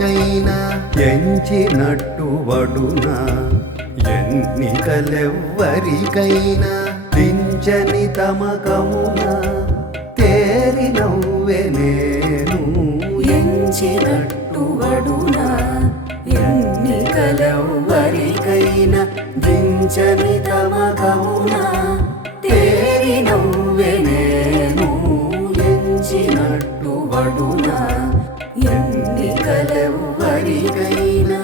ఎవరికైనా ఎంచినట్టు వడునా ఎన్నికలెవ్వరికైనా దించని తమకమున తేరి నవ్వె నేను ఎంచినట్టు వడునా ఎన్నికలెవ్వరికైనా దించని తమకమున తేరి నవ్వె నేను ఎంచినట్టు వడునా ఎన్నికలెవ్వరికైనా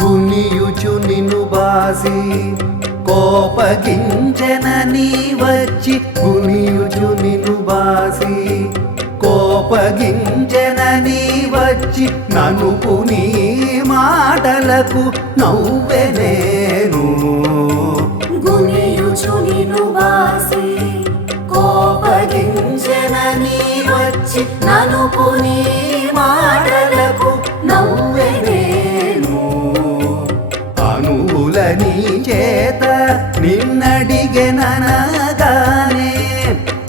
గునియుచు నిన్ను బాసి కోపగించెనని వచ్చి గునియుచు నిన్ను బాసి కోపగించెనని వచ్చి ననుపు నీ మాటలకు నవ్వె నేను గునియుచు నిన్ను బాసి కోపగించెనని వచ్చి ననుపు నీ మాటలకు నవ్వె నేను అనువుల నీ చేత నిన్నడిగెననగానే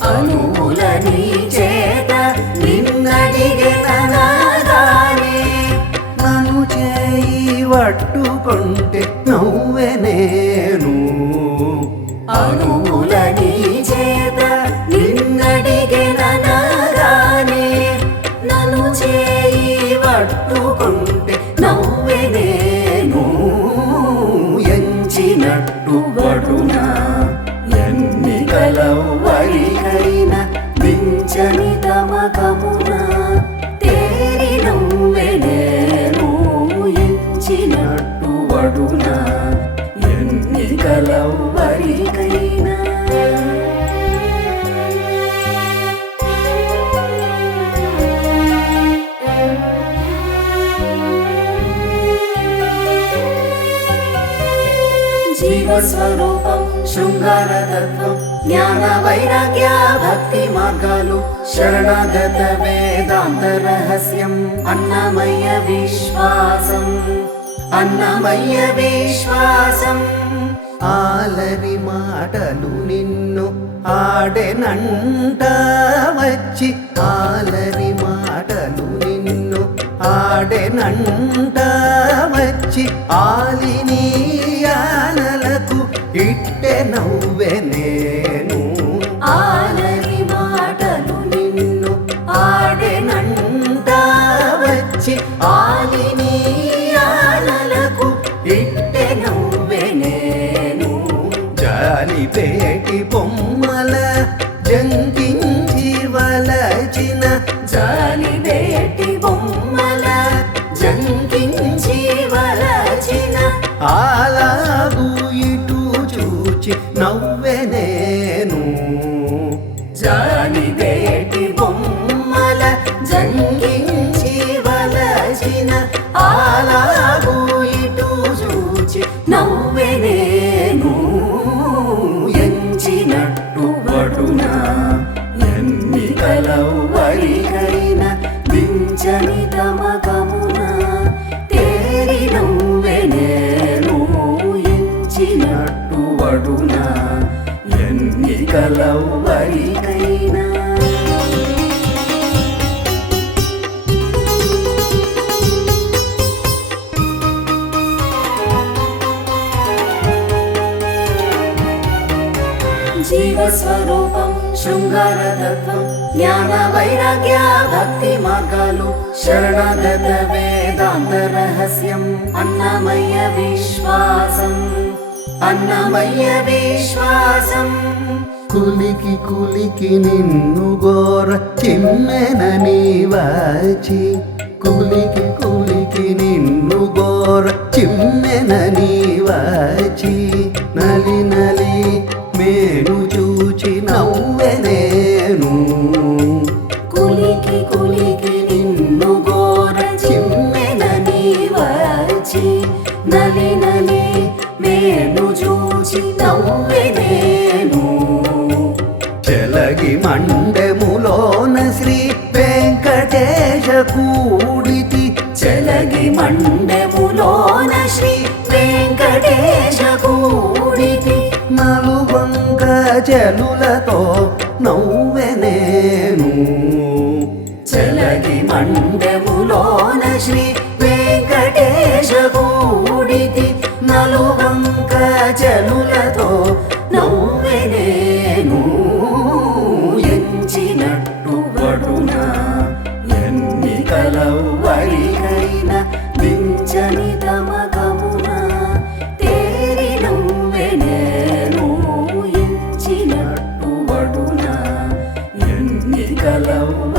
అనువుల నీ చేత నిన్నడిగెననగానే నన్ను చేయి పట్టుకుంటే నవ్వె నేను అనువుల నీ చేత నిన్నడిగెననగానే నన్ను చేయి పట్టుకుంటే నవ్వె నేను ఎంచినట్టు వడునా ఎన్నికలెవ్వరికైనా దించని తమకమున తేరి నవ్వె నేను ఎంచినట్టు వడునా ఎన్నికలెవ్వరికైనా జీవస్వరూపం శృంగారతత్వం జ్ఞాన వైరాగ్య భక్తి మార్గాలు శరణాగత వేదాంత రహస్యం అన్నమయ్య విశ్వాసం అన్నమయ్య విశ్వాసం ఆలరి మాటలు నిన్ను ఆడెనంట వచ్చి ఆలరి మాటలు నిన్ను ఆడెనంట వచ్చి ఆలిని ఆనలకు ఇట్టె నవ్వె నేను ఆలరి మాటలు నిన్ను ఆడెనంట వచ్చి ఆలిని ఆనలకు ఇట్టె నవ్వె నేను జాలిపేటి బొమ్మల జంకించి వలచిన జాలిబేటి బొమ్మల జంకించి వలచిన అలాగు ఇటు చూచి నవ్వె నేను జాలిబేటి బొమ్మల జంకించి వలచిన అలాగు ఇటు చూచి నవ్వె నేను ఎంచినట్టు వడునా ఎన్నికలెవ్వరికైనా దించని తమకమున తేరి నవ్వె నేను ఎంచినట్టు వడునా ఎన్నికలెవ్వరికైనా జీవస్వరూపం శృంగారతత్వం జ్ఞాన వైరాగ్య భక్తి మార్గాలు శరణాగత వేదాంత రహస్యం అన్నమయ్య విశ్వాసం అన్నమయ్య విశ్వాసం కులికి కులికి నిన్ను గోర చిమ్మెనని వచ్చి కులికి కులికి నిన్ను గోర చిమ్మెనని వచ్చి నలి నలి మేను చూచి నవ్వ చెలులతో నవ్వెనేను చలగి మండములోన శ్రీ వెంకటేశ గూడితి నలువంక చెలులతో నవ్వెనేను ఎంచినట్టు వడునా ఎన్నికలవరికైన దించని తమకమున తేరి నవ్వెనేను ఎంచినట్టు వడునా ఎన్నికలవరికైన